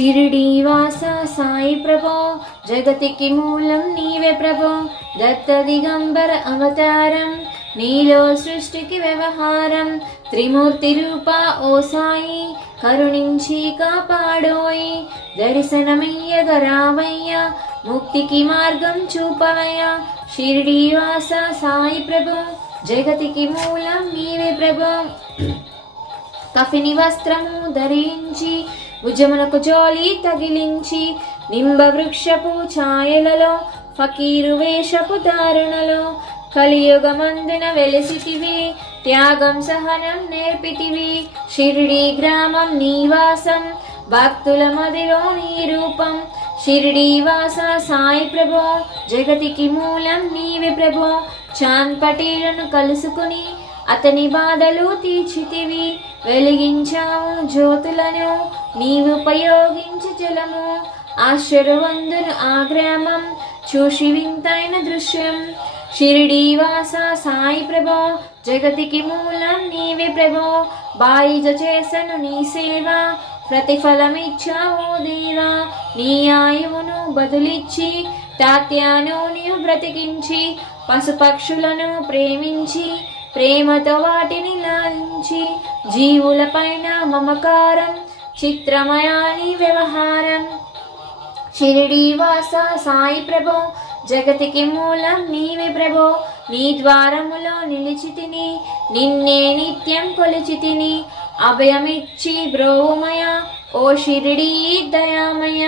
షిరిడీవాస సాయి ప్రభో జగతికి మూలం నీవే ప్రభో దత్త దిగంబర అవతారం నీలో సృష్టికి వ్యవహారం త్రిమూర్తి రూప ఓ సాయి కరుణించి కాపాడోయి దర్శనమయ్యగ రావయ్య ముక్తికి మార్గం చూపాయ షిరిడీవాస సాయి ప్రభో జగతికి మూలం నీవే ప్రభో. కఫిని వస్త్రము ధరించి భుజమునకు జోలి తగిలించి నింబ వృక్షపు ఛాయలలో ఫకీరు వేషపు దారుణలో కలియుగమందున వెలిసితివి త్యాగం సహనం నేర్పితివి షిరిడి గ్రామం నీవాసం భక్తుల మదిలో నీ రూపం షిరిడి వాస సాయి ప్రభో జగతికి మూలం నీవి ప్రభో చాంద్ కలుసుకుని అతని బాధలు తీర్చితివి. వెలిగించావు జ్యోతులను నీవుపయోగించు జలము. ఆశ్చర్యవందును ఆ గ్రామం చూసి వింతైన దృశ్యం. షిరిడీవాస సాయి ప్రభో జగతికి మూలం నీవే ప్రభో. బాయిజ చేసను నీ సేవ ప్రతిఫలమిచ్చావు దేవా. నీ ఆయువును బదులిచ్చి తాత్యాను నీవు బ్రతికించి పశుపక్షులను ప్రేమించి ప్రేమతో వాటిని లాలించి జీవులపైన మమకారం చిత్రమయాని వ్యవహారం. షిరిడి వాస సాయి ప్రభో జగతికి మూలం నీవే ప్రభో నీ ద్వారములో నిలిచితిని నిన్నే నిత్యం కొలిచితిని అభయమిచ్చి బ్రోమయ ఓ షిరిడి దయామయ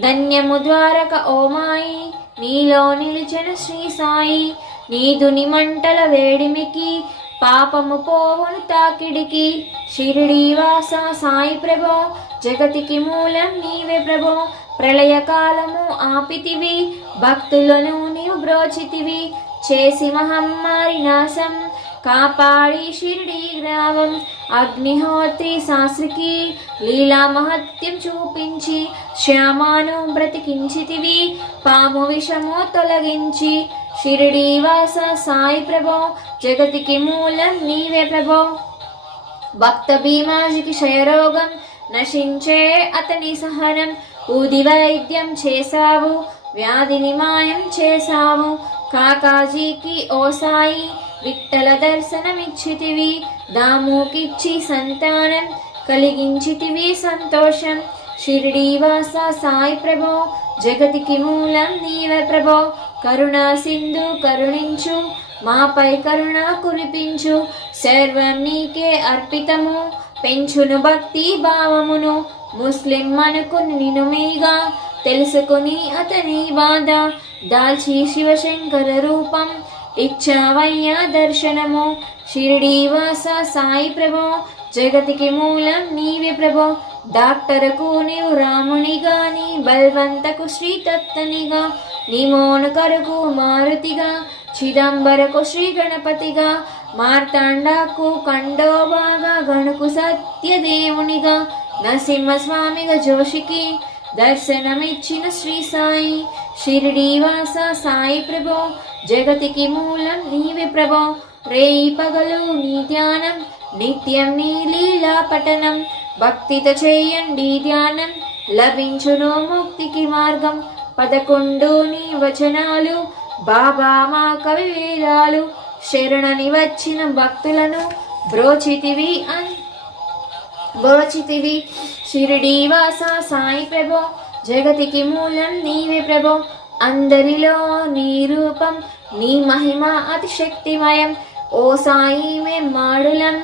ధన్యము ద్వారక ఓమాయి నీలో నిలిచిన శ్రీ సాయి. నీదుని మంటల వేడిమికి పాపము పోవును తాకిడికి. షిరిడి వాస సాయి ప్రభో జగతికి మూలం నీవే ప్రభో. ప్రళయకాలము ఆపితివి భక్తులను నీవు బ్రోచితివి. చేసి మహమ్మారి నాశం కాపాడి షిరిడి గ్రామం. అగ్నిహోత్రి శాస్త్రికి లీలా మహత్యం చూపించి శ్యామాను బ్రతికించితివి. పాము విషము తొలగించి షిరిడి వాస సాయి ప్రభో జగతికి మూలం నీవే ప్రభో. భక్త భీమాజికి క్షయరోగం నశించే అతని సహనం ఊది వైద్యం చేశావు వ్యాధిని మాయం చేశావు. కాకాజీకి ఓ సాయి విట్టల దర్శనమిచ్చితివి దాముకిచ్చి సంతానం కలిగించితివి సంతోషం. షిరిడి వాస సాయి ప్రభో జగతికి మూలం నీవే ప్రభో. కరుణా సింధు కరుణించు మాపై కరుణ కురిపించు సర్వం నీకే అర్పితము. పెంచును భక్తి భావమును ముస్లిం మనకు నిను మీగా తెలుసుకుని అతని బాధ. దాల్చి శివశంకర రూపం ఇచ్చావయ్య దర్శనము. షిరిడీవాస సాయి ప్రభో జగతికి మూలం నీవే ప్రభో. డాక్టర్కు నీవు రాముని గాని బల్వంతకు శ్రీతత్తనిగా నిమోను కరుకు మారుతిగా చిదంబరకు శ్రీ గణపతిగా మార్తాండాకు కండోబాగా గణుకు సత్యదేవునిగా నరసింహస్వామిగా జోషికి దర్శనమిచ్చిన శ్రీ సాయి. షిరిడీవాస సాయి ప్రభో జగతికి మూలం నీవే ప్రభో. రేయి పగలు నీ ధ్యానం నిత్యం నీ లీలా పఠనం. భక్తితో చేయండి ధ్యానం లభించును ముక్తికి మార్గం. పదకొండు నీ వచనాలు బాబా మా కవి వేదాలు శరణని వచ్చిన భక్తులను బ్రోచితివి అన్ బ్రోచితివి. షిరిడి వాస సాయి ప్రభో జగతికి మూలం నీవే ప్రభో. అందరిలో నీ రూపం నీ మహిమ అతి శక్తిమయం ఓ సాయి మేం మాడులం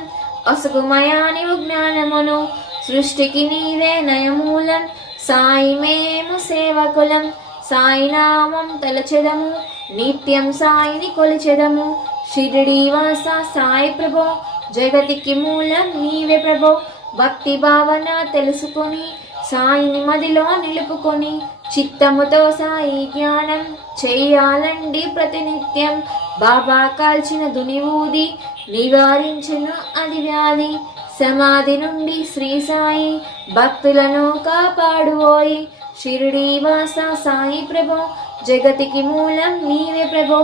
అసుగుమయాని జ్ఞానమును. సృష్టికి నీవే నయమూలం సాయి మేము సేవకులం. సాయినామం తలచెదము నిత్యం సాయిని కొలిచెదము. షిరిడి వాస సాయి ప్రభో జగతికి మూలం నీవే ప్రభో. భక్తి భావన తెలుసుకొని సాయిని మదిలో నిలుపుకొని చిత్తముతో సాయి జ్ఞానం చెయ్యాలండి ప్రతినిత్యం. బాబా కాల్చిన దునివూది నివారించును అది వ్యాధి. సమాధి నుండి శ్రీ సాయి భక్తులను కాపాడువోయి. షిరిడీవాస సాయి ప్రభో జగతికి మూలం నీవే ప్రభో.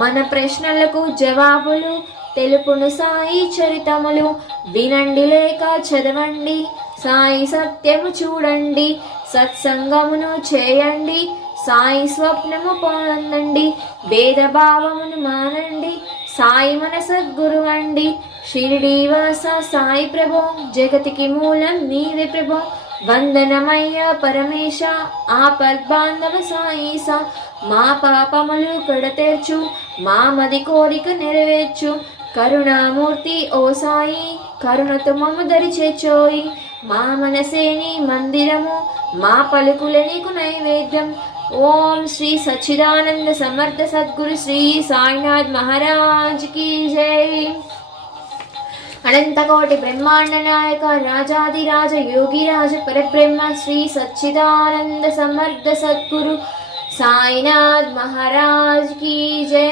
మన ప్రశ్నలకు జవాబులు తెలుపును సాయి చరితములు. వినండి లేక చదవండి సాయి సత్యము చూడండి సత్సంగమును చేయండి సాయి స్వప్నము పొందండి భేదభావమును మానండి సాయి మన సద్గురు అండి షిరిడీవాస సాయి ప్రభో జగతికి మూలం నీవే ప్రభో. వందనమయ్య పరమేశ ఆ పద్బాంధవ సాయిస మా పాపములు కడతేర్చు మా మది కోరిక నెరవేర్చు. కరుణామూర్తి ఓ సాయి కరుణతో మమ్ము మా మనసే నీ మందిరము మా పలుకుల నీకు నైవేద్యం. ఓం శ్రీ సచ్చిదానంద సమర్థ సద్గురు శ్రీ సాయినాథ్ మహారాజ్కి జై. అనంతకోటి బ్రహ్మాండ నాయక రాజాది రాజ యోగిరాజ పరబ్రహ్మ శ్రీ సచ్చిదానంద సమర్థ సద్గురు సాయినాథ్ మహారాజ్ కీ జై.